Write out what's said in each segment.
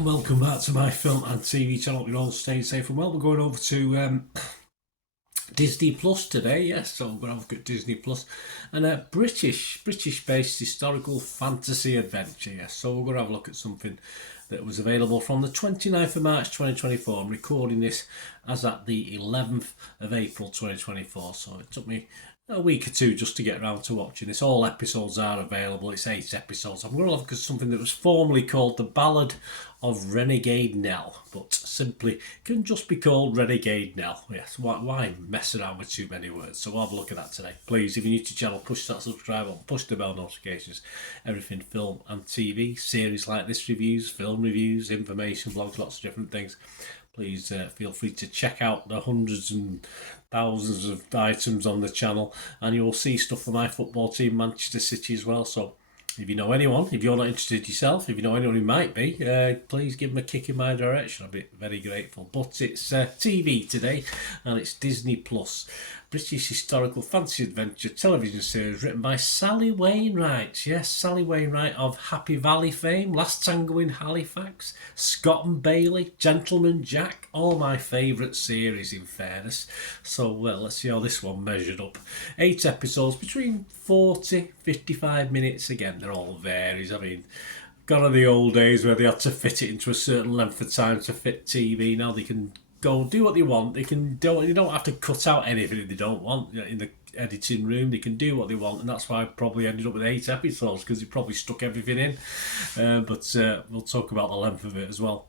And welcome back to my film and TV channel. You're all staying safe and well. We're going over to Disney Plus today, yes. So we're going to have a look at Disney Plus and a British-based historical fantasy adventure, yes. So we're going to have a look at something that was available from the 29th of March 2024. I'm recording this as at the 11th of April 2024. So it took me a week or two just to get around to watching this. All episodes are available. It's 8 episodes. I'm going to look at something that was formerly called The Ballad of Renegade Nell, but simply can just be called Renegade Nell. Yes, why mess around with too many words? So we'll have a look at that today. Please, if you're new to the channel, push that subscribe button, push the bell notifications. Everything film and TV, series like this, reviews, film reviews, information, blogs, lots of different things. Please feel free to check out the hundreds and thousands of items on the channel, and you will see stuff for my football team, Manchester City, as well. So if you know anyone, if you're not interested yourself, if you know anyone who might be, please give them a kick in my direction. I'll be very grateful. But it's TV today, and it's Disney Plus. British historical fantasy adventure television series written by Sally Wainwright. Yes, Sally Wainwright of Happy Valley fame, Last Tango in Halifax, Scott and Bailey, Gentleman Jack, all my favourite series in fairness. So let's see how this one measured up. 8 episodes between 40-55 minutes. Again, they're all varies. I mean, gone are the old days where they had to fit it into a certain length of time to fit TV. Now they can go do what they want. They don't have to cut out anything if they don't want in the editing room. They can do what they want, and that's why I probably ended up with 8 episodes, because they probably stuck everything in. But we'll talk about the length of it as well.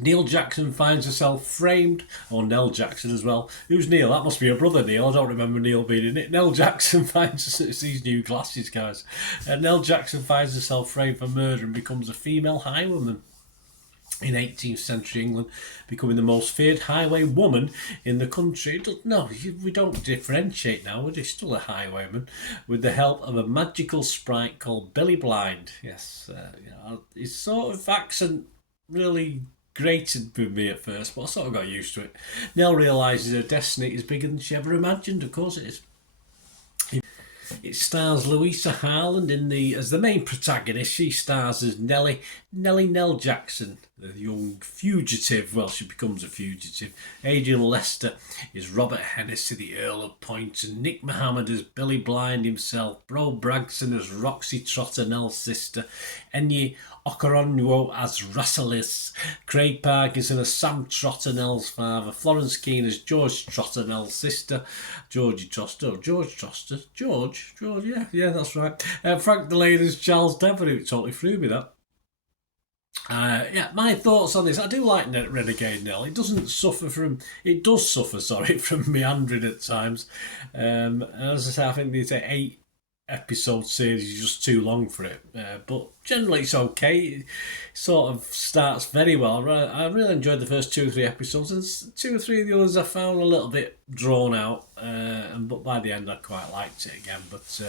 Neil Jackson finds herself framed, or Nell Jackson as well. Who's Neil? That must be her brother, Neil. I don't remember Neil being in it. Nell Jackson finds, it's these new glasses, guys. Nell Jackson finds herself framed for murder and becomes a female highwayman in 18th century England, becoming the most feared highway woman in the country. No, we don't differentiate now. We're just still a highwayman, with the help of a magical sprite called Billy Blind. Yes, his sort of accent really grated with me at first, but I sort of got used to it. Nell realises her destiny is bigger than she ever imagined. Of course it is. It stars Louisa Harland as the main protagonist. She stars as Nell Jackson, the young fugitive. Well, she becomes a fugitive. Adrian Lester is Robert Hennessy, the Earl of Poynton. Nick Mohammed as Billy Blind himself. Bro Bragson as Roxy Trotter, Nell's sister. Enyi Okoronwo as Rassalis. Craig Parkinson as Sam Trotter, Nell's father. Florence Keane as George Trotter, Nell's sister. George, yeah, that's right. Frank Delane as Charles Devon, who totally threw me that. My thoughts on this. I do like Renegade Nell. It does suffer from meandering at times. As I say, I think the 8 episode series is just too long for it. But generally it's okay. It sort of starts very well. I really enjoyed the first 2 or 3 episodes, and 2 or 3 of the others I found a little bit drawn out. But by the end I quite liked it again. But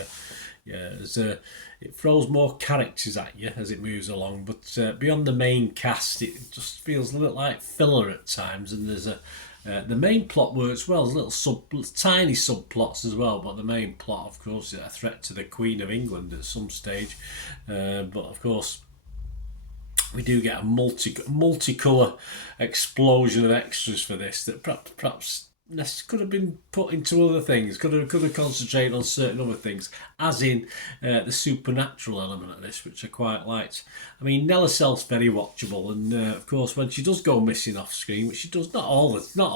it throws more characters at you as it moves along, but beyond the main cast, it just feels a little like filler at times. And there's the main plot works well. There's tiny subplots as well, but the main plot, of course, is a threat to the Queen of England at some stage. But of course, we do get a multicolour explosion of extras for this that perhaps could have been put into other things, could have concentrated on certain other things, as in the supernatural element of this, which I quite liked. I mean, Nell herself's very watchable, and of course when she does go missing off screen, which she does not a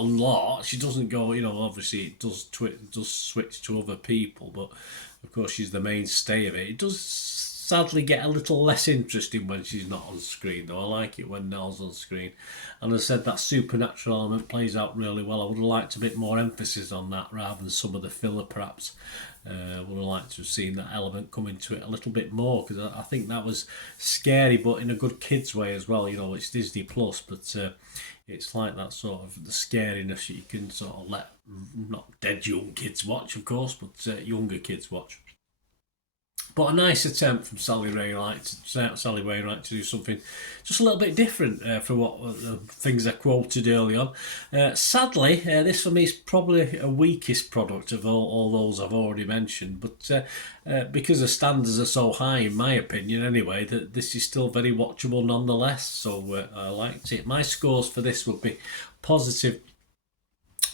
lot, she doesn't go, obviously it does switch to other people, but of course she's the mainstay of it. It does sadly get a little less interesting when she's not on screen, though. I like it when Nell's on screen. And as I said, that supernatural element plays out really well. I would have liked a bit more emphasis on that rather than some of the filler, perhaps. Would have liked to have seen that element come into it a little bit more, because I think that was scary, but in a good kids way as well. It's Disney Plus, but it's like that sort of the scariness that you can sort of let not dead young kids watch, of course, but younger kids watch. But a nice attempt from Sally Wainwright to do something just a little bit different from what things I quoted early on. Sadly, this for me is probably a weakest product of all those I've already mentioned. But because the standards are so high, in my opinion anyway, that this is still very watchable nonetheless. So I liked it. My scores for this would be positive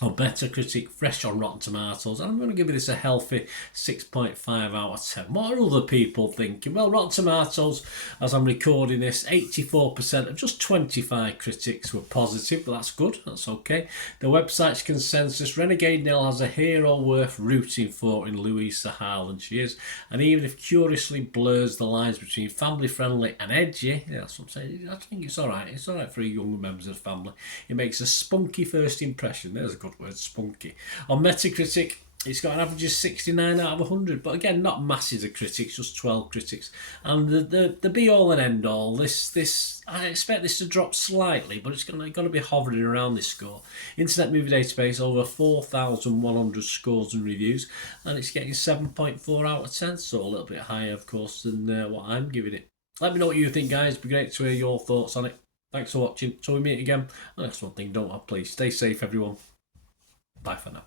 on Metacritic, fresh on Rotten Tomatoes, and I'm going to give this a healthy 6.5 out of 10. What are other people thinking? Well, Rotten Tomatoes, as I'm recording this, 84% of just 25 critics were positive, but that's good, that's okay. The website's consensus, Renegade Nell has a hero worth rooting for in Louisa Harlan. She is, and even if curiously blurs the lines between family friendly and edgy, yeah, that's what I'm saying, I think it's alright. It's alright for younger members of the family. It makes a spunky first impression. There's a good word, spunky. On Metacritic, it's got an average of 69 out of 100, but again, not masses of critics, just 12 critics. And the be all and end all, this I expect this to drop slightly, but it's going to be hovering around this score. Internet Movie Database, over 4,100 scores and reviews, and it's getting 7.4 out of 10, so a little bit higher, of course, than what I'm giving it. Let me know what you think, guys. It'd be great to hear your thoughts on it. Thanks for watching. Till we meet again. And that's one thing, don't I? Please stay safe, everyone. Bye for now.